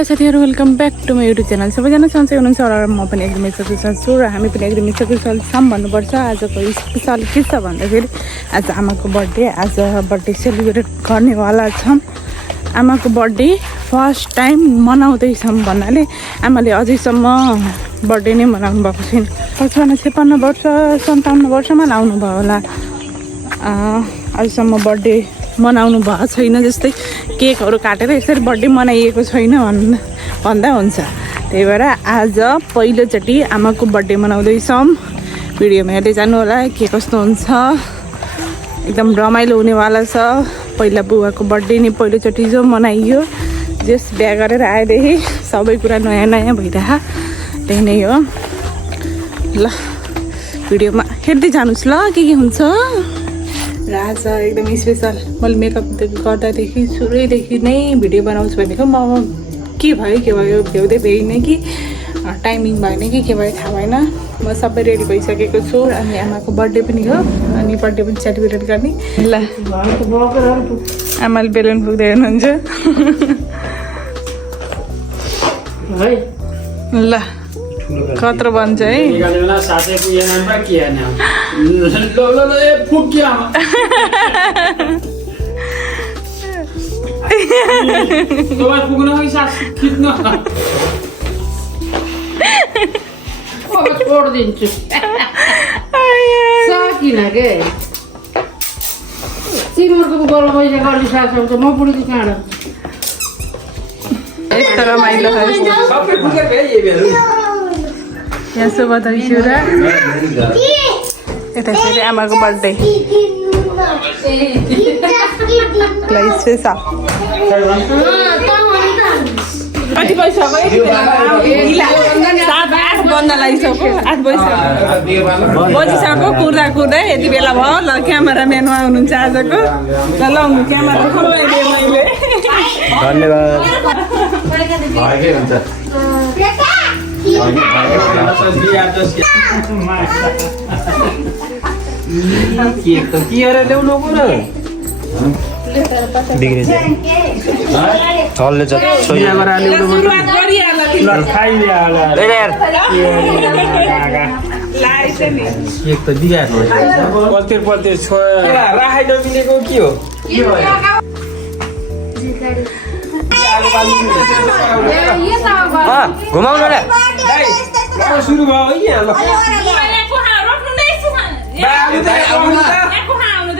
Hello साथीहरु welcome back to my YouTube channel. सबैजना सन्चै हुनुहुन्छ र म पनि एकदमै सकुशल छु र हामी पनि एकदमै सकुशल छौँ भन्नुपर्छ। आजको स्पेसल के छ भन्दाखेरि आज आमाको बर्थडे। आज बर्थडे सेलिब्रेट गर्नेवाला छौँ। आमाको बर्थडे फर्स्ट टाइम मनाउँदैछौँ भन्नाले आमाले अझैसम्म बर्थडे नै मनाउनु भएको छैन। 55 वर्ष 57 वर्षमा लाउनु भयो होला। अझैसम्म बर्थडे मनाउनु भएको छैन। जस्तै केकहरू काटेर यसरी बर्थडे मनाइएको छैन भन्दा हुन्छ। त्यही भएर आज पहिलोचोटि आमाको बर्थडे मनाउँदैछौँ। भिडियोमा हेर्दै जानु होला के कस्तो हुन्छ। एकदम रमाइलो हुनेवाला छ। पहिला बुवाको बर्थडे नै पहिलोचोटि जो मनाइयो। जस बिहा गरेर आएदेखि सबै कुरा नयाँ नयाँ भइरह। त्यही नै हो। ल भिडियोमा हेर्दै जानुहोस् ल के हुन्छ। र आज एकदम स्पेसल मैले मेकअप गर्दादेखि सुरुदेखि नै भिडियो बनाउँछु भनेको म के भयो भ्याउँदै भ्याइनँ कि टाइमिङ भएन कि के भयो थाहा भएन। म सबै रेडी भइसकेको छु। अनि आमाको बर्थडे पनि हो अनि बर्थडे पनि सेलिब्रेट गर्ने। ल आमाले बेलुन फुक्दै हुनुहुन्छ। ल खतरो बन्छ है। छोडिदिन्छु सकिन के सिमरको गलो पैसा गर्नु सक्छ। म बुढी काँडा यस्तो रमाइलो यहाँ शुभ दशहरा यता फेरि आमाको बर्थडे कति पैसा भयो? 7-8 बन्द लगाइसक्यो। 8 बजिसक्यो। कुर्दा कुर्दै यति बेला भयो। ल क्यामेराम्यान हुनुहुन्छ आजको। ल लाउनु क्यामेरा मैले घुमाउनु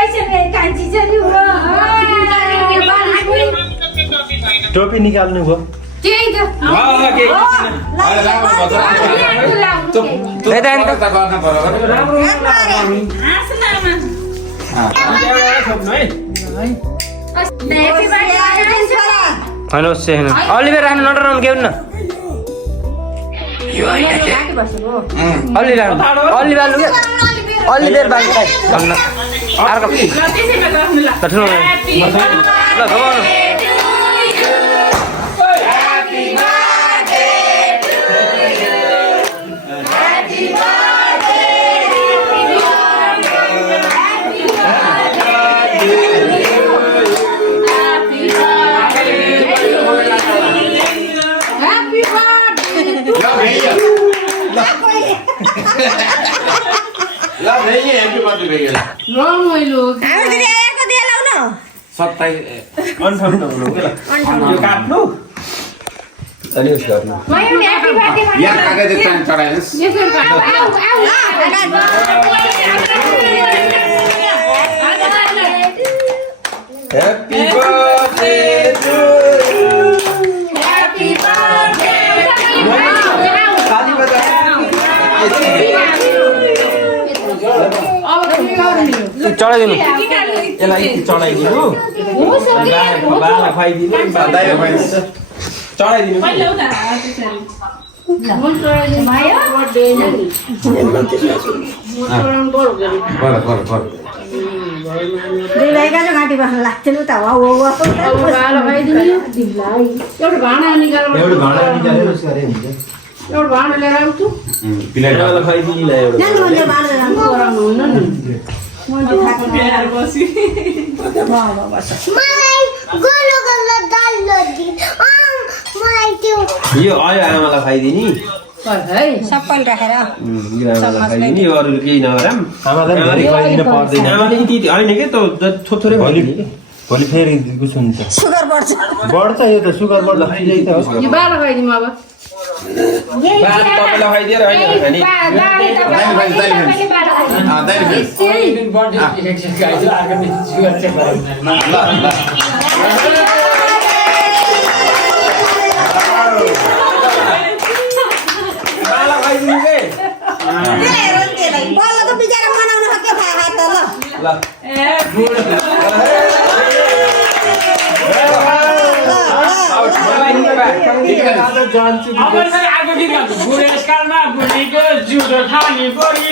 सुरु भयो टोपी निकाल्नु भयो। अलिबेर राख्नु नडराउनु के हुन्न। अलिबेर बाली अर्को चढाइदिनु यसलाई चढाइदिनु बाला खुवाइदिनु चढाइदिनु घाँटी बस्न लाग्छ नि त। एउटा भाँडा निकाल्नु एउटा भाँडा लिएर आउँछु। यो आयो आमालाई खुवाइदिने है सबैले राखेर यो आमालाई खुवाइदिने यो अरूले केही नगराम आमालाई खुवाइदिन पर्दैन आमाले नि त्यति होइन के त थोरै खुवाइदिने भोलि फेरि कुछ हुन्छ सुगर बढ्छ बढ्छ यो त सुगर बढ्दा फिलै त हो यो बाह्र खाइदिउँ अब तपाईँलाई खुवाइदिएर होइन खाने बल्लको बिचरा मनाउन सक्यो खा त ल बुढेसकालमा बुढीको जिउदो खाने परि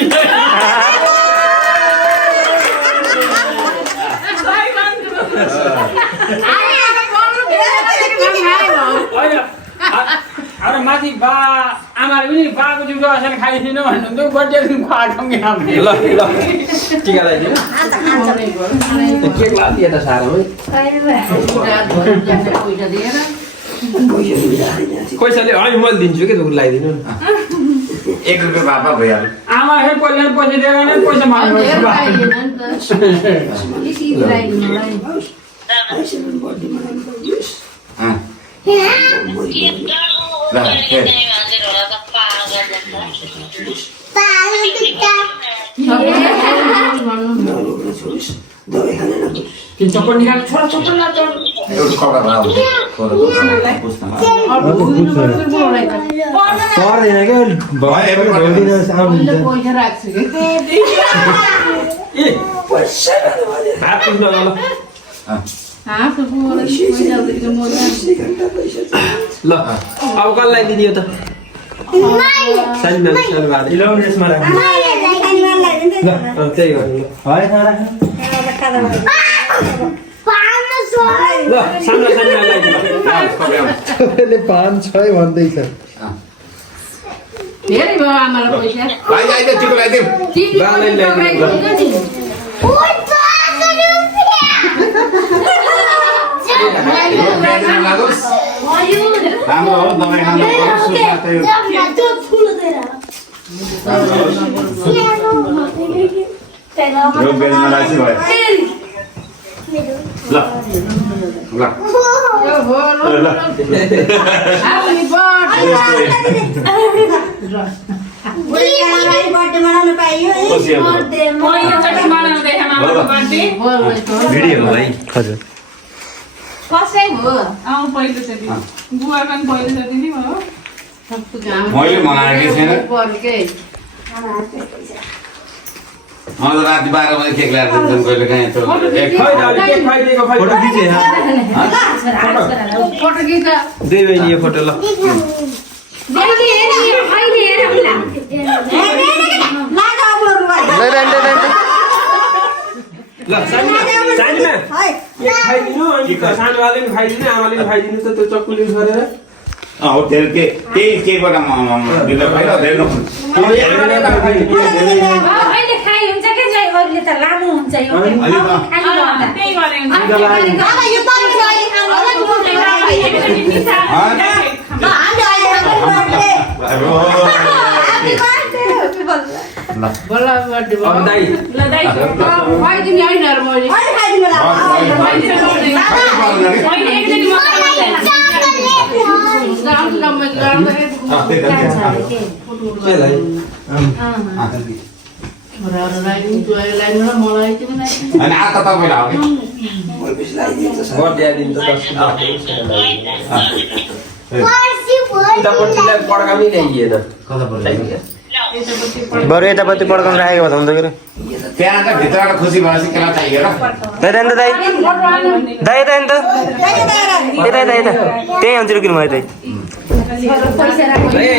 अरे माथि बा आमाले पनि बाको जिउदो असेर खाइदिनु भन्नुहुन्थ्यो बर्थडे दिन खुवाएको कि हामीले ल ल टिका लगाइदिनु केक लादिए त साह्रोमै पैसा दिएर पैसाले होइन मैले दिन्छु कि उसलाई लगाइदिनु 1 रुपियाँ बापा भइहाल्यो आमा फेरि पहिला पैसा दिएर नै पैसा माग्नु खाइदिएन ल फेरि चप्पल निकाल छोरा चप्पल ला चल एउटा कपडा भए पर्दैन क्या भोलिदिन आउनुहुन्छ पैसा राख्छु कि भात पुग्न ल ल अब कसलाई दिने यो त सानो भात इलाउनु यसमा राख्नु ल त्यही गर्नु है राख्नु ल सानो लगाइदिनु तपाईँले 5-6 भन्दैछ धेरै भयो आमालाई पैसा लगाइदियो टिको लगाइदिउँ लागोस् राम्रो हो दबाई खानु यो बेलमा राख्छु भयो ल ल बर्थडे मनाउन पाइयो पहिलोचोटि मनाउँदै थिएँ मामाको बर्थडे भिडियो भाइ हजुर फर्स्ट टाइम हो पहिलोचोटि बुवाको पनि पहिलोचोटि नै भयो मैले मनाएकै छैन म त राति 12 बजे केक ल्याएर दिन्छन् कहिले काहीँ खै दाले केक खाइदिएको खै फोटो खिचे फोटो खिच्छ दुई बहिनी यो फोटो ल ल सानीमा केक खाइदिनु अनि सानोवाले पनि खाइदिनु आमाले पनि खाइदिनु त त्यो चक्कुले गरेर हो धेरै त्यही केकबाट दिँदा खाइर धेरै नखानु अहिले खाइ हुन्छ के चाहिँ अहिले त लामो हुन्छ यो त्यही गरे हुन्छ यो बल्ल बर्थडे अब दाइ ल दाइ खुवाइदिने होइन र मैले मैले एकचोटि केलाई मलाई अनि आता तपाईँलाई हो बर्थडे दिन त 10 उतापट्टिलाई पड्कामै ल्याइएन बरु यतापट्टि पड्काउनु राखेको भए त हुन्थ्यो त्यहाँ त भित्रबाट खुसी भएपछि केलाई चाहियो र त्यही हुन्छ किन भयो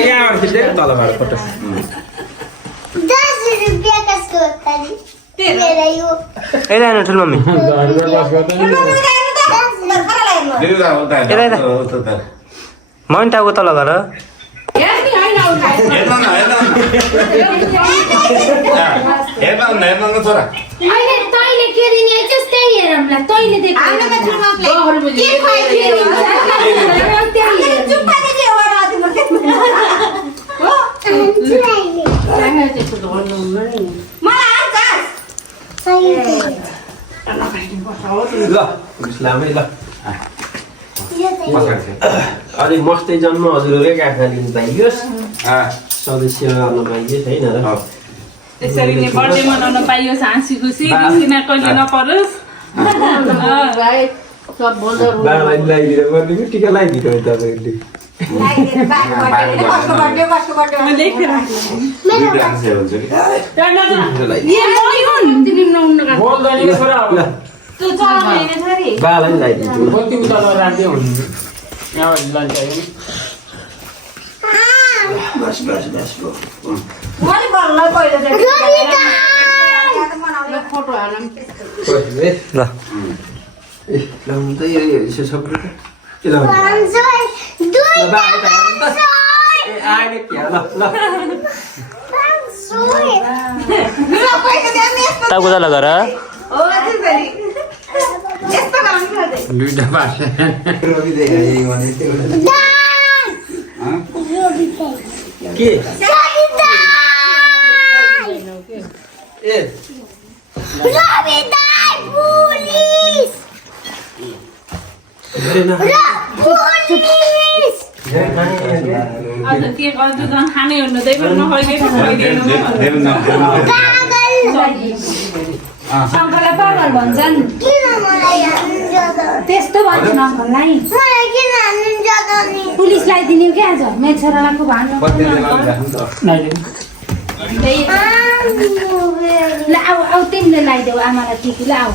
यहाँबाट खिच्दै तलबाट फोटो ठुलो मम्मी मैले टाउको तल घर हेर्न न छोरा अहिले तैँले के दिने जस्तै हेरौँला तैँले देख हामीले त चुमाफलाई दोहोरो बुझी। के खुवाइदियो जुत्ता चाहिँ के हो राति मात्रै हो राखेको त्यस्तो धोर्नु हुँदैन नि। मलाई आउँछ ल इस्लामै ल अलि मस्तै जन्म हजुरहरूकै काखमा लिनु पाइयोस् सदस्य गर्न पाइयोस् होइन र त्यसरी नै बर्थडे मनाउन पाइयोस् हाँसी खुसी किन कहिले नपरोस् भाइ, सब बोल्दो बाबालाई लगाइदिएर पर्ने कि टिका लगाइदिनु हो तपाईँहरूले लाइदिएर बाहिर बर्थडे कसको बर्थडे म देखेर बोल्दैन कि छोरा अब। तँ चलाउँदैन थोरै बाबालाई लगाइदिन्छु बत्ती उता राख्दै हुनु यहाँ लन्च आयो नि बस बस बस मैले बल्ल पहिलो चाहिँ फोटो हाल्नु ल लाउँदै यसो सबै ल आएर क्या ल ल ताको तल गर हो त्यसरी यस्तो गर्नु पर्छ दुईटा पास के ए आज के गर्छु झन् खाने हुनु त्यही पनि नखैले खुवाइदिनु अङ्कललाई पागल भन्छन् त्यस्तो भन्छन् अङ्कललाई पुलिसलाई दिने क्या आज मेरो छोरालाई खुब हान्नु ल आऊ आऊ तिमीले लगाइदेऊ आमालाई टिकी ल आऊ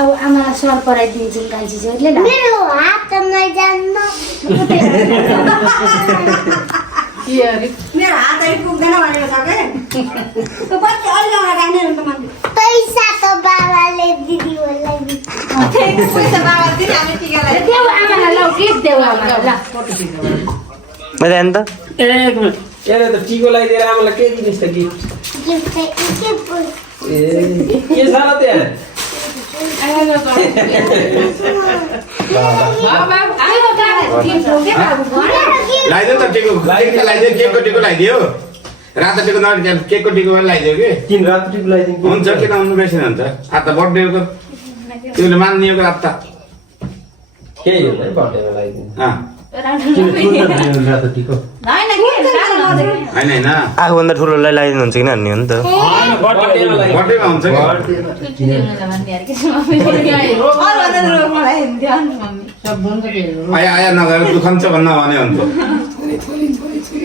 आऊ आमालाई सर पराइदिन्छन् कान्छी छोरीले ल मेरो हात त नजान्न के अरे मेरो हात अहिले पुग्दैन भनेको छ के त्यो पछि अहिले आएर राख्ने हो नि त मैले पैसा त बाबाले दिदीहरूलाई पैसा बाबा दिने हामी टिका लगाएर देऊ आमालाई ल गिफ्ट देऊ आमालाई ल मैले अन्त एक मिनट यसले त टिको लगाइदिएर आमालाई के दिनुहोस् त गिफ्ट ए के छ र त्यहाँ लगाइदियो त टिको लगाइदियो केकको टिको लगाइदियो रातो टिको नभए केकको टिको पनि लगाइदियो कि तिन रात टिको लगाइदिनु हुन्छ किन आउनु बेसी हुन्छ आज त बर्थडेको तिमीले मान्ने रात त के हो है बर्थडेमा लगाइदिनु अँ, रातो टिको होइन के होइन होइन आफूभन्दा ठुलोलाई लगाइदिनुहुन्छ कि भन्ने हो नि त बर्थडेमा लगाइदिनु बर्थडेमा हुन्छ कि मलाई हुन्थ्यो सब बन्द के आया आया नगएर दुखान्छ भन्न भने हुन्छ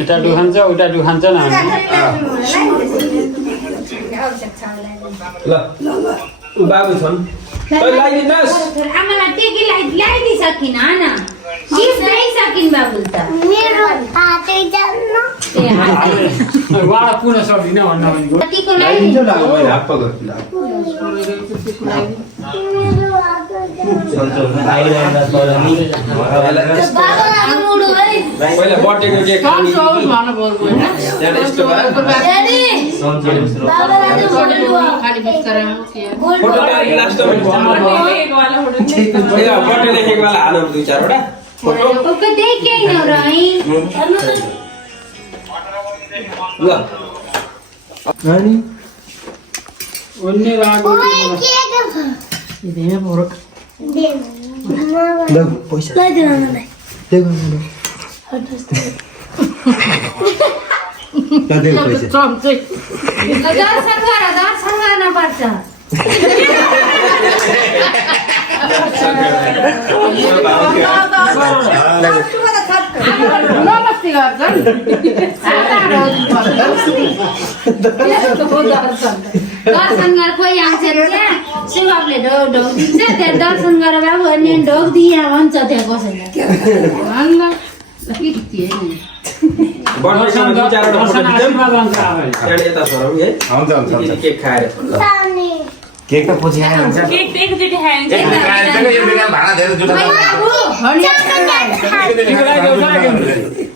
उता दुखान्छ उता दुखान्छ न ल उ बाबु छन् तै लगाइदिनुहोस् आमालाई टिकी ल्याइदिइसकिन न गिफ्ट ल्याइसकिन बाबु त मेरो हातै जान्न ए हातै उहाँ पुनः सक्दिनँ भन्न भनेको टिको ल्याइदिनु मैले हात पकड्छु बाबालाई मुडु है पहिला बर्थडेको केक खाने सब भानु बोल्नु हैन त्यहाँ यस्तो भयो ड्याडी बाबालाई मुडु खाली बिस्तारमा के फोटो लागि लास्टमा एकवाला फोटो ए बर्थडे लेखेको वाला हालौँ दुई चारवटा फोटो ओके देख के न रही ल अनि उन्ने बाबु ल पैसा चम्चे दर्शन गर्न पर्छ नमस्ते गर्छन् दर्शन गरेर कोही आउँछ त्यहाँ शिवले ढोक दिन्छ त्यहाँ दर्शन गरेर बाबु अनि ढोक दिया भन्छ त्यहाँ कसैले बर्थडेमा दुई चारवटा फोटो खिचौँ आशीर्वाद हुन्छ आफैले त्यहाँबाट यता सरौँ है हुन्छ हुन्छ हुन्छ केक खाएर केक त पछि आइहाल्छ केक एकचोटि खाइन्छ एक दिन आइहाल्छ कि, एक दिन भाडा धेरै जुटा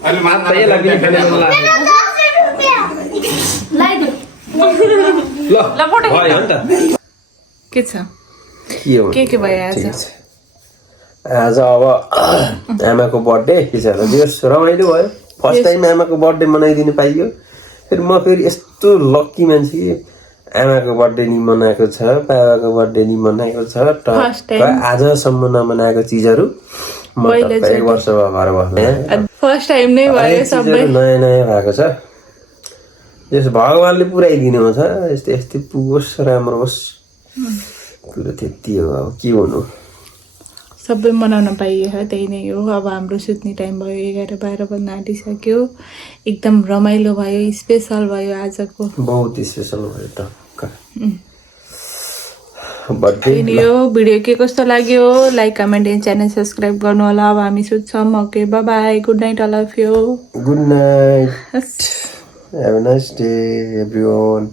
अहिले मात्र त्यही लागि खाने मन लाग्यो लगाइदिउ ल ल फोटो भयो नि त के छ के भयो आज? आज अब आमाको बर्थडे बिचरा दिवस रमाइलो भयो फर्स्ट टाइम आमाको बर्थडे मनाइदिनु पाइयो फेरि म फेरि यस्तो लक्की मान्छे कि आमाको बर्थडे नि मनाएको छ बाबाको बर्थडे नि मनाएको छ First time. आजसम्म नमनाएको चिजहरू म त 1 वर्ष भएर बस्ने फर्स्ट टाइम नै भयो सबै नयाँ नयाँ भएको छ यस भगवानले पुऱ्याइदिनु छ यस्तै यस्तै पुगोस् राम्रो होस् कुरो त्यति हो अब के भन्नु सबै मनाउन पाइयो त्यही नै हो अब हाम्रो सुत्ने टाइम भयो 11-12 बज्न आँटिसक्यो एकदम रमाइलो भयो स्पेसल भयो आजको बहुत स्पेसल भयो टक्क बर्थडे त्यही नै हो भिडियो के कस्तो लाग्यो like comment and channel subscribe गर्नु होला अब हामी सुत्छौँ okay bye bye good night all of you good night have a nice day everyone